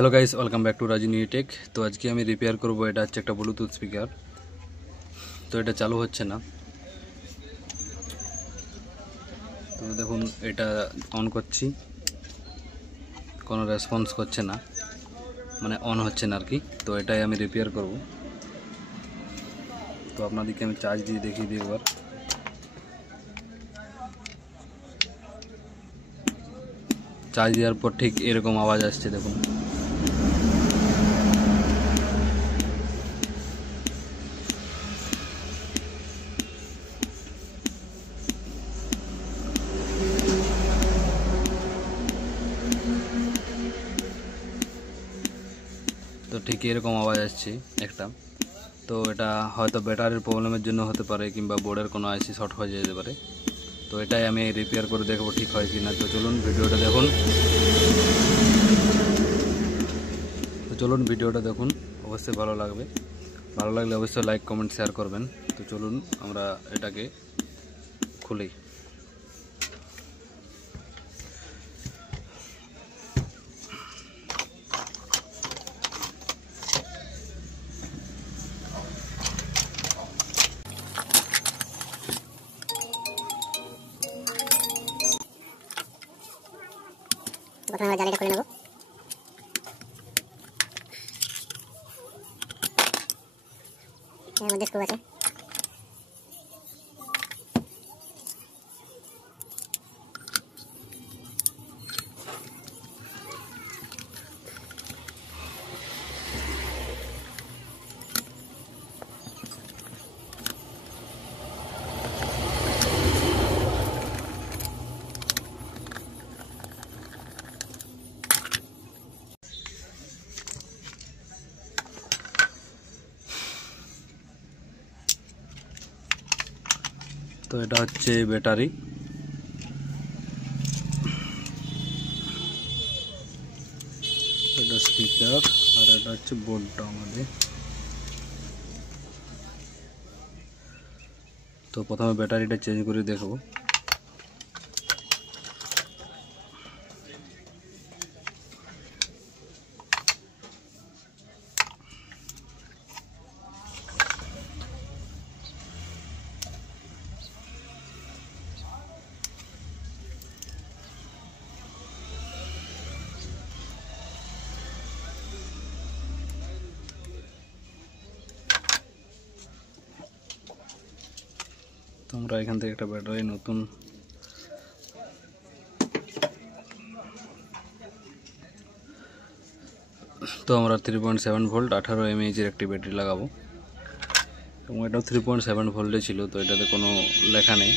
Hello guys, welcome back to Raju new tech. तो आज के আমি রিপেয়ার করব এটা হচ্ছে একটা ব্লুটুথ স্পিকার। তো এটা চালু হচ্ছে না। তো দেখুন এটা অন করছি, কোনো রেসপন্স করছে না, মানে অন হচ্ছে না আর কি। তো এটাই আমি রিপেয়ার করব। তো আপনাদেরকে আমি চার্জ দিয়ে দেখিয়ে দিই একবার। চার্জ দেওয়ার পর ঠিক এরকম আওয়াজ আসছে, দেখুন। তো ঠিক এরকম আওয়াজ আসছে একটা। তো এটা হয়তো ব্যাটারির প্রবলেমের জন্য হতে পারে, কিংবা বোর্ডের কোনো আইসি শর্ট হয়ে যেতে পারে। তো এটাই আমি রিপেয়ার করে দেখব ঠিক হয় কি না। তো চলুন ভিডিওটা দেখুন। অবশ্যই ভালো লাগবে। ভালো লাগলে অবশ্যই লাইক কমেন্ট শেয়ার করবেন। তো চলুন আমরা এটাকে খুলি। প্রথমে আমরা জালিটা খুলে নেব। এর মধ্যে স্ক্রু আছে। তো এটা হচ্ছে ব্যাটারি, এটা স্পিকার, আর এটা হচ্ছে বোর্ডটা আমাদের। তো প্রথমে ব্যাটারিটা চেঞ্জ করে দেখব। তো আমরা এখান থেকে একটা ব্যাটারি নতুন তো আমরা 3.7 ভোল্ট 18 mAh এর একটি ব্যাটারি লাগাবো। এবং এটাও 3.7 ভোল্টে ছিল, তো এটাতে কোনো লেখা নেই।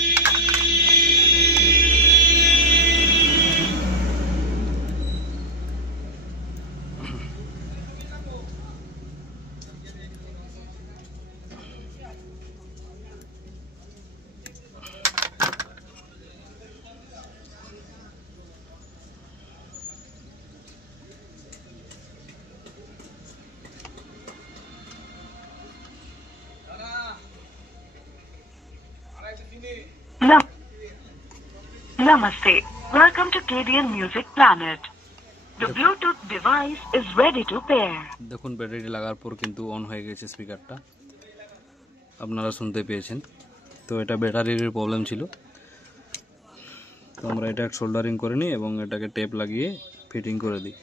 Namaste. Welcome to KDN Music Planet. The Bluetooth device is ready to pair. দেখুন ব্যাটারি লাগার পর কিন্তু অন হয়ে গেছে স্পিকারটা, আপনারা শুনতে পেয়েছেন। তো এটা ব্যাটারির প্রবলেম ছিল। তো আমরা এটা সোল্ডারিং করে নিই এবং এটাকে টেপ লাগিয়ে ফিটিং করে দিই।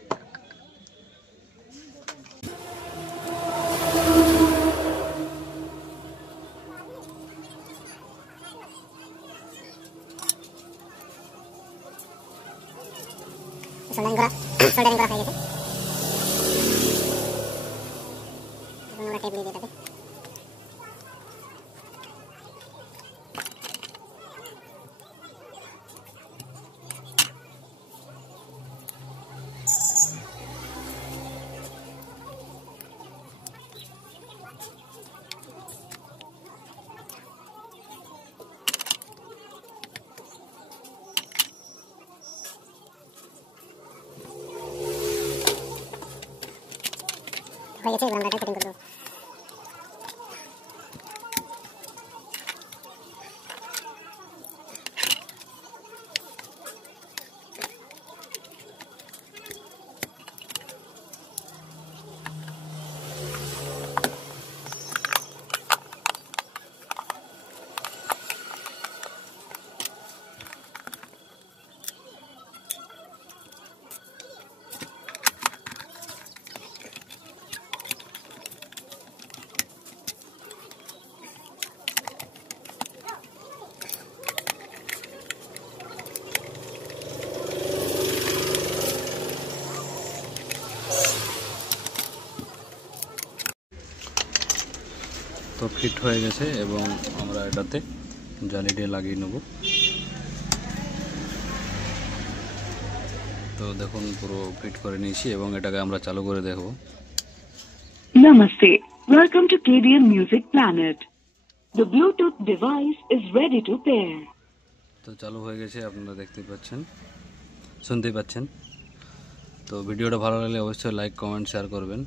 সোল্ডারিং করা হয়ে গেছে। এখন আমরা টেপ দিয়ে দিই তাতে। হয়ে গেছে, এবার আমরা এটা ফিটিং করে দেবো। তো ফিট হয়ে গেছে এবং আমরা এটাতে জালিটা লাগিয়ে নেব। তো দেখুন পুরো ফিট করে নিয়েছি এবং এটাকে আমরা চালু করে দেখব। Namaste. Welcome to KDN Music Planet. The Bluetooth device is ready to pair. তো চালু হয়ে গেছে, আপনারা দেখতে পাচ্ছেন, শুনতে পাচ্ছেন। তো ভিডিওটা ভালো লাগলে অবশ্যই লাইক, কমেন্ট, শেয়ার করবেন।